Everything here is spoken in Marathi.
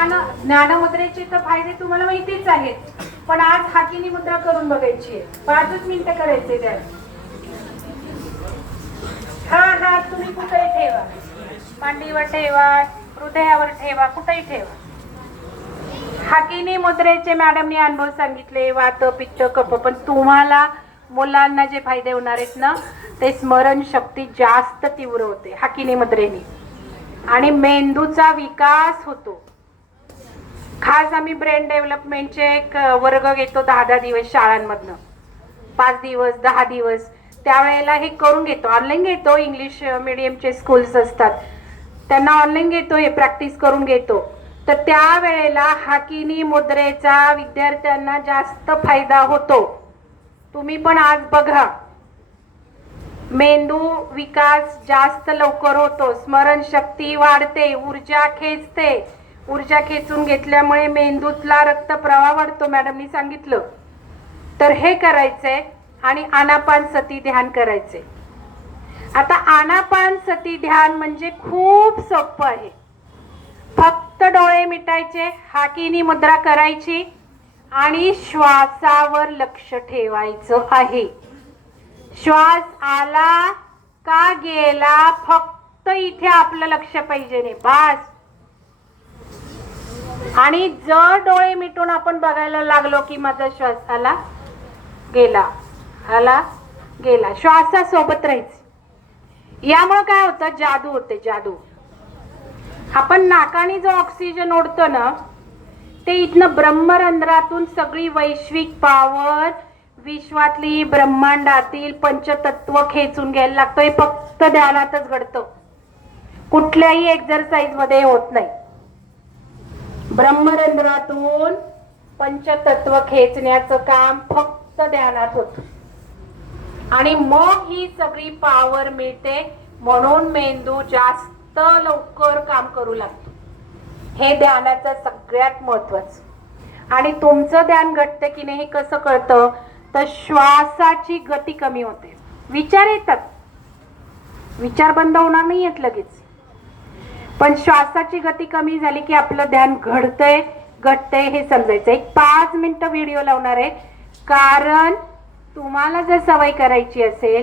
ज्ञान ज्ञानमुद्रेचे तर फायदे तुम्हाला माहितीच आहेत. पण आज हाकिनी मुद्रा करून बघायची आहे. पाचच मिनिटं करायचे त्या हा हा तुम्ही कुठेही ठेवा. मांडीवर ठेवा हृदयावर ठेवा कुठेही ठेवा. हाकिनी मुद्रेचे मॅडमनी अनुभव सांगितले वात पित्त कप पण तुम्हाला मुलांना जे फायदे होणार आहेत ना ते स्मरणशक्ती जास्त तीव्र होते हाकिनी मुद्रेने. आणि मेंदूचा विकास होतो. खास आम्ही ब्रेन डेव्हलपमेंटचे एक वर्ग घेतो दहा दहा दिवस शाळांमधनं. पाच दिवस दहा दिवस. त्यावेळेला हे करून घेतो. ऑनलाईन घेतो इंग्लिश मिडियमचे स्कूल्स असतात. त्यांना ऑनलाईन घेतो हे प्रॅक्टिस करून घेतो. तर त्यावेळेला हाकिनी मुद्रेचा विद्यार्थ्यांना जास्त फायदा होतो. तुम्ही पण आज बघा. मेंदू विकास जास्त लवकर होतो. स्मरणशक्ती वाढते ऊर्जा खेचते. ऊर्जा खेचून घेतल्यामुळे मेंदूतला रक्तप्रवाह वाढतो मॅडमनी सांगितलं. तर हे करायचंय आणि आनापान सती ध्यान करायचे आता आनापान सती ध्यान म्हणजे खूप सोपं आहे. फक्त डोळे मिटायचे हाकिनी मुद्रा करायची आणि श्वासावर लक्ष ठेवायचं आहे. श्वास आला का गेला फक्त इथे आपलं लक्ष पाहिजे नाही. बास. आणि जर डोळे मिटून आपण बघायला लागलो की माझा श्वास आला गेला आला गेला. श्वासासोबत राहायचं. यामुळे काय होतं? जादू होते जादू. आपण नाकाने जो ऑक्सिजन ओढतो ना ते इथनं ब्रह्मरंध्रातून सगळी वैश्विक पावर विश्वातली ब्रह्मांडातील पंचतत्व खेचून घ्यायला लागतं हे फक्त ध्यानातच घडतं. कुठल्याही एक्झरसाईजमध्ये होत नाही. ब्रह्मरंध्रातून पंचतत्व खेचण्याचं काम फक्त ध्यानात होत. आणि मग ही सगळी पावर मिळते म्हणून मेंदू जास्त लवकर काम करू लागतो. हे ध्यानाचं सगळ्यात महत्वाचं आणि तुमचं ध्यान घटतं की नाही हे कसं कळतं? तर श्वासाची गती कमी होते. विचार येतात. विचार बंद होणार नाही आहेत लगेच. पण श्वासाची गती कमी झाली की आपलं ध्यान घडतंय घटतंय हे समजायचं. एक पाच मिनटं व्हिडिओ लावणार आहे. कारण तुम्हाला जर सवय करायची असेल